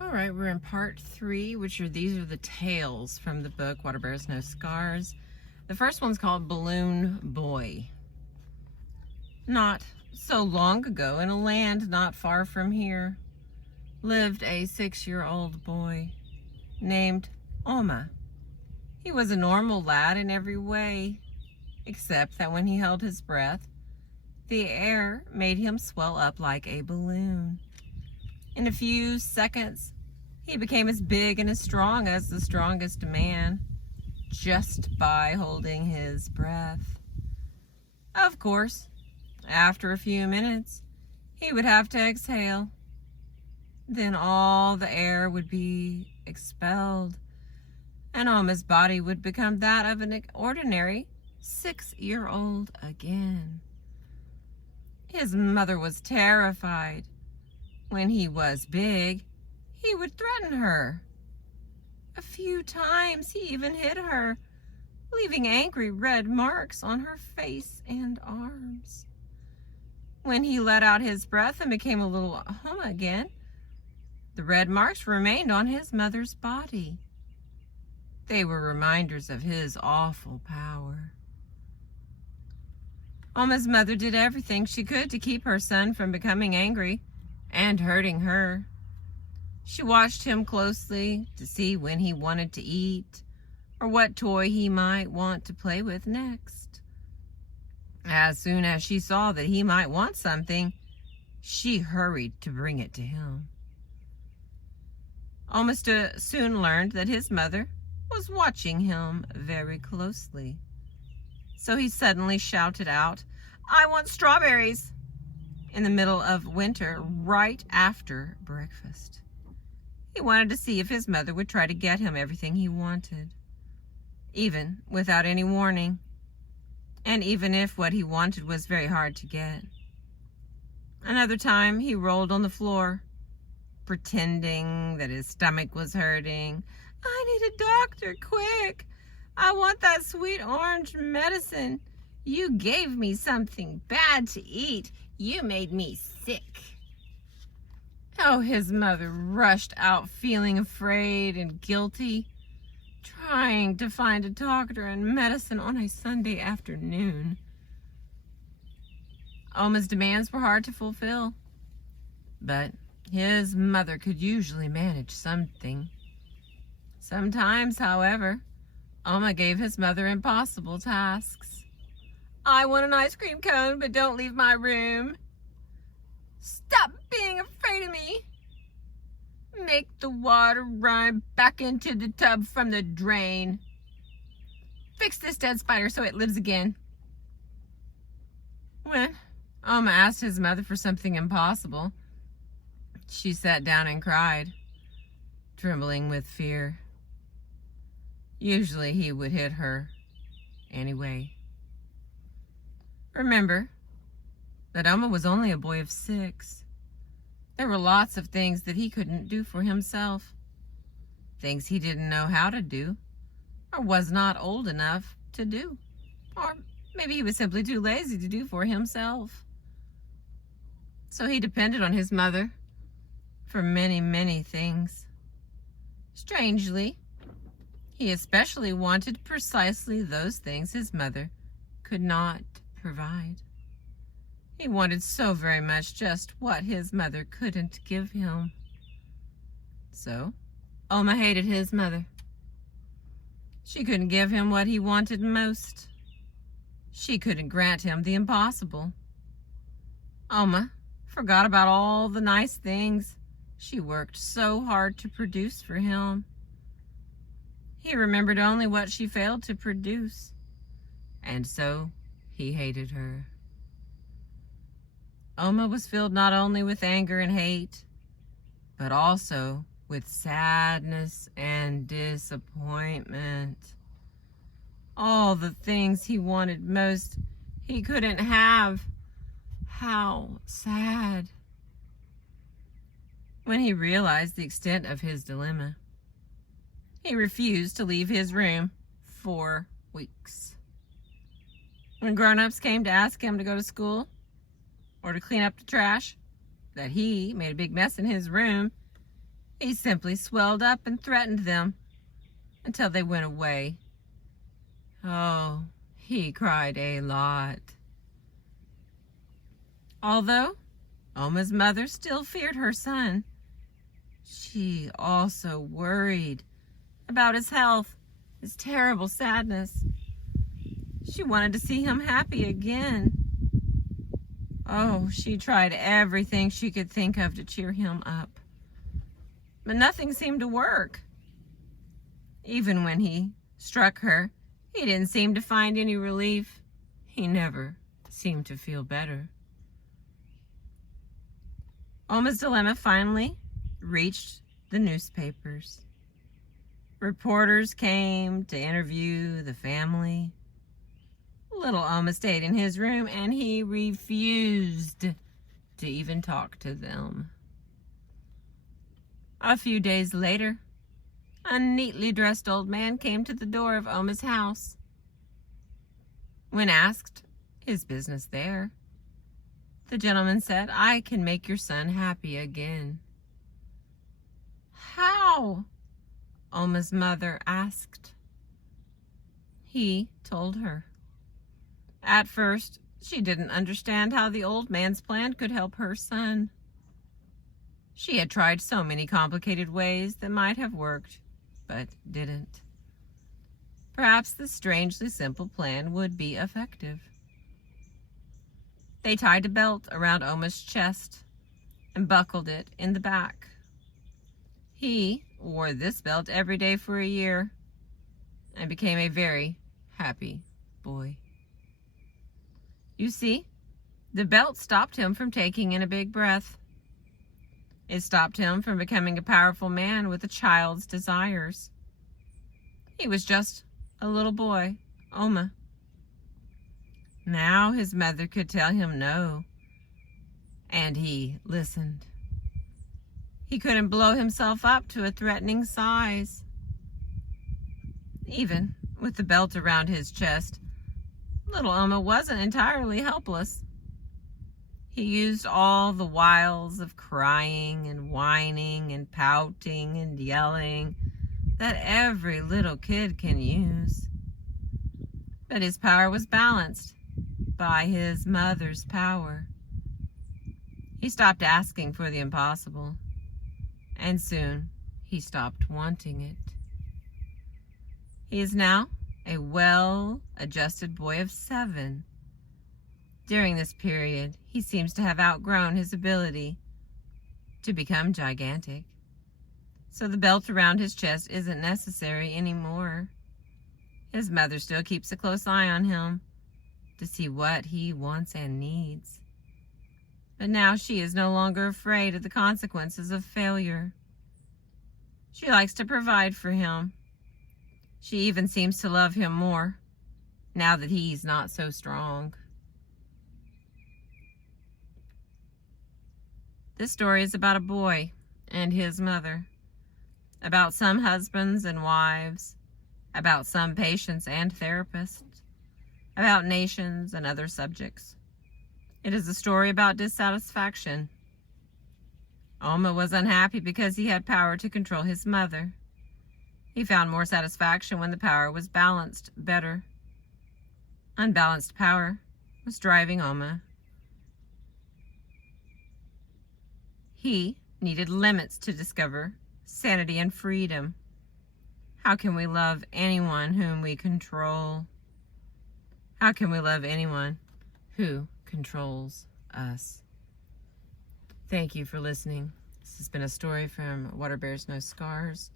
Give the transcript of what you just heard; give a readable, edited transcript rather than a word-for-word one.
All right, we're in part 3, these are the tales from the book Water Bears No Scars. The first one's called Balloon Boy. Not so long ago, in a land not far from here, lived a 6-year-old boy named Oma. He was a normal lad in every way, except that when he held his breath, the air made him swell up like a balloon. In a few seconds, he became as big and as strong as the strongest man, just by holding his breath. Of course, after a few minutes, he would have to exhale. Then all the air would be expelled, and Oma's body would become that of an ordinary 6-year-old again. His mother was terrified. When he was big, he would threaten her. A few times he even hit her, leaving angry red marks on her face and arms. When he let out his breath and became a little Oma again, the red marks remained on his mother's body. They were reminders of his awful power. Oma's mother did everything she could to keep her son from becoming angry and hurting her. She watched him closely to see when he wanted to eat or what toy he might want to play with next. As soon as she saw that he might want something, she hurried to bring it to him. Oma soon learned that his mother was watching him very closely. So he suddenly shouted out, "I want strawberries!" in the middle of winter, right after breakfast. He wanted to see if his mother would try to get him everything he wanted, even without any warning, and even if what he wanted was very hard to get. Another time, he rolled on the floor, pretending that his stomach was hurting. "I need a doctor, quick! I want that sweet orange medicine. You gave me something bad to eat. You made me sick." Oh, his mother rushed out feeling afraid and guilty, trying to find a doctor and medicine on a Sunday afternoon. Oma's demands were hard to fulfill, but his mother could usually manage something. Sometimes, however, Oma gave his mother impossible tasks. "I want an ice cream cone, but don't leave my room. Stop being afraid of me. Make the water run back into the tub from the drain. Fix this dead spider so it lives again." When Oma asked his mother for something impossible, she sat down and cried, trembling with fear. Usually he would hit her anyway. Remember that Oma was only a boy of 6. There were lots of things that he couldn't do for himself, things he didn't know how to do, or was not old enough to do, or maybe he was simply too lazy to do for himself. So he depended on his mother for many, many things. Strangely, he especially wanted precisely those things his mother could not provide. He wanted so very much just what his mother couldn't give him. So, Oma hated his mother. She couldn't give him what he wanted most. She couldn't grant him the impossible. Oma forgot about all the nice things she worked so hard to produce for him. He remembered only what she failed to produce, and so he hated her. Oma was filled not only with anger and hate, but also with sadness and disappointment. All the things he wanted most, he couldn't have. How sad. When he realized the extent of his dilemma, he refused to leave his room for weeks. When grown-ups came to ask him to go to school or to clean up the trash, that he made a big mess in his room, He simply swelled up and threatened them until they went away. Oh, he cried a lot. Although Oma's mother still feared her son, she also worried about his health, his terrible sadness. She wanted to see him happy again. Oh, she tried everything she could think of to cheer him up. But nothing seemed to work. Even when he struck her, he didn't seem to find any relief. He never seemed to feel better. Oma's dilemma finally reached the newspapers. Reporters came to interview the family. Little Oma stayed in his room and he refused to even talk to them. A few days later, a neatly dressed old man came to the door of Oma's house. When asked his business there, the gentleman said, "I can make your son happy again." "How?" Oma's mother asked. He told her. At first, she didn't understand how the old man's plan could help her son. She had tried so many complicated ways that might have worked, but didn't. Perhaps this strangely simple plan would be effective. They tied a belt around Oma's chest and buckled it in the back. He wore this belt every day for a year and became a very happy boy. You see, the belt stopped him from taking in a big breath. It stopped him from becoming a powerful man with a child's desires. He was just a little boy, Oma. Now his mother could tell him no, and he listened. He couldn't blow himself up to a threatening size. Even with the belt around his chest, little Oma wasn't entirely helpless. He used all the wiles of crying and whining and pouting and yelling that every little kid can use. But his power was balanced by his mother's power. He stopped asking for the impossible, and soon he stopped wanting it. He is now a well-adjusted boy of 7. During this period, he seems to have outgrown his ability to become gigantic. So the belt around his chest isn't necessary anymore. His mother still keeps a close eye on him to see what he wants and needs. But now she is no longer afraid of the consequences of failure. She likes to provide for him. She even seems to love him more now that he's not so strong. This story is about a boy and his mother, about some husbands and wives, about some patients and therapists, about nations and other subjects. It is a story about dissatisfaction. Oma was unhappy because he had power to control his mother. He found more satisfaction when the power was balanced better. Unbalanced power was driving Oma. He needed limits to discover sanity and freedom. How can we love anyone whom we control? How can we love anyone who controls us? Thank you for listening. This has been a story from Water Bears No Scars.